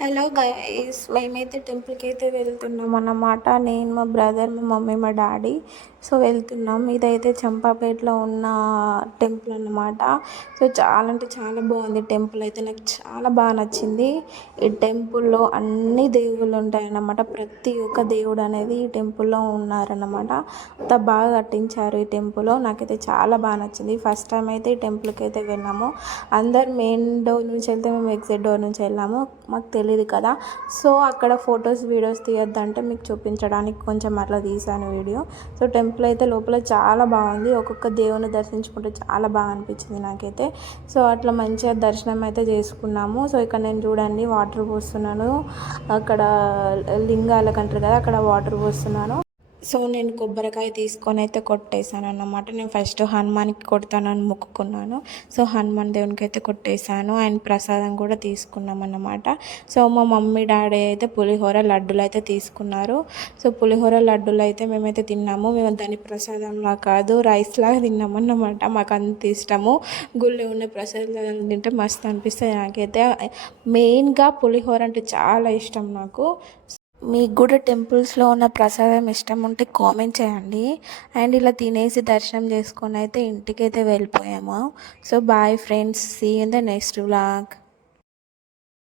Hello guys, మేమైతే టెంపుల్కి అయితే వెళ్తున్నాం అన్నమాట. నేను, మా బ్రదర్, మా మమ్మీ, మా డాడీ. సో వెళ్తున్నాం. ఇదైతే చంపాపేటలో ఉన్న టెంపుల్ అన్నమాట. సో చాలా అంటే చాలా బాగుంది టెంపుల్ అయితే. నాకు చాలా బాగా నచ్చింది. ఈ టెంపుల్లో అన్ని దేవుళ్ళు ఉంటాయన్నమాట. ప్రతి ఒక్క దేవుడు అనేది ఈ టెంపుల్లో ఉన్నారన్నమాట. అంత బాగా కట్టించారు ఈ టెంపుల్. నాకైతే చాలా బాగా నచ్చింది. ఫస్ట్ టైం అయితే ఈ టెంపుల్కి అయితే వెళ్ళాము. అందరు మెయిన్ డోర్ నుంచి వెళ్తే మేము ఎగ్జిట్ డోర్ నుంచి వెళ్ళాము. మాకు తెలియదు కదా. సో అక్కడ ఫొటోస్ వీడియోస్ తీయొద్దంటే మీకు చూపించడానికి కొంచెం అట్లా తీసాను వీడియో. సో టెంపుల్ అయితే లోపల చాలా బాగుంది. ఒక్కొక్క దేవుని దర్శించుకుంటే చాలా బాగా అనిపించింది నాకైతే. సో అట్లా మంచిగా దర్శనం అయితే చేసుకున్నాము. సో ఇక్కడ నేను చూడండి వాటర్ పోస్తున్నాను. అక్కడ లింగాలకు అంటారు కదా, అక్కడ వాటర్ పోస్తున్నాను. సో నేను కొబ్బరికాయ తీసుకొని అయితే కొట్టేశాను అన్నమాట. నేను ఫస్ట్ హనుమాన్కి కొడతానని మొక్కుకున్నాను. సో హనుమాన్ దేవునికి అయితే కొట్టేశాను. అండ్ ప్రసాదం కూడా తీసుకున్నాం అన్నమాట. సో మా మమ్మీ డాడీ అయితే పులిహోర లడ్డూలు అయితే తీసుకున్నారు. సో పులిహోర లడ్డూలు అయితే మేమైతే తిన్నాము. మేము దాన్ని ప్రసాదంలా కాదు, రైస్లాగా తిన్నాము అన్నమాట. మాకు అంత ఇష్టము. గుళ్ళో ఉన్న ప్రసాదాలు తింటే మస్తు అనిపిస్తాయి నాకైతే. మెయిన్గా పులిహోర అంటే చాలా ఇష్టం నాకు. మీకు కూడా టెంపుల్స్లో ఉన్న ప్రసాదం ఇష్టం ఉంటే కామెంట్ చేయండి. అండ్ ఇలా తినేసి దర్శనం చేసుకొని అయితే ఇంటికైతే వెళ్ళిపోయాము. So bye friends, see in the next vlog.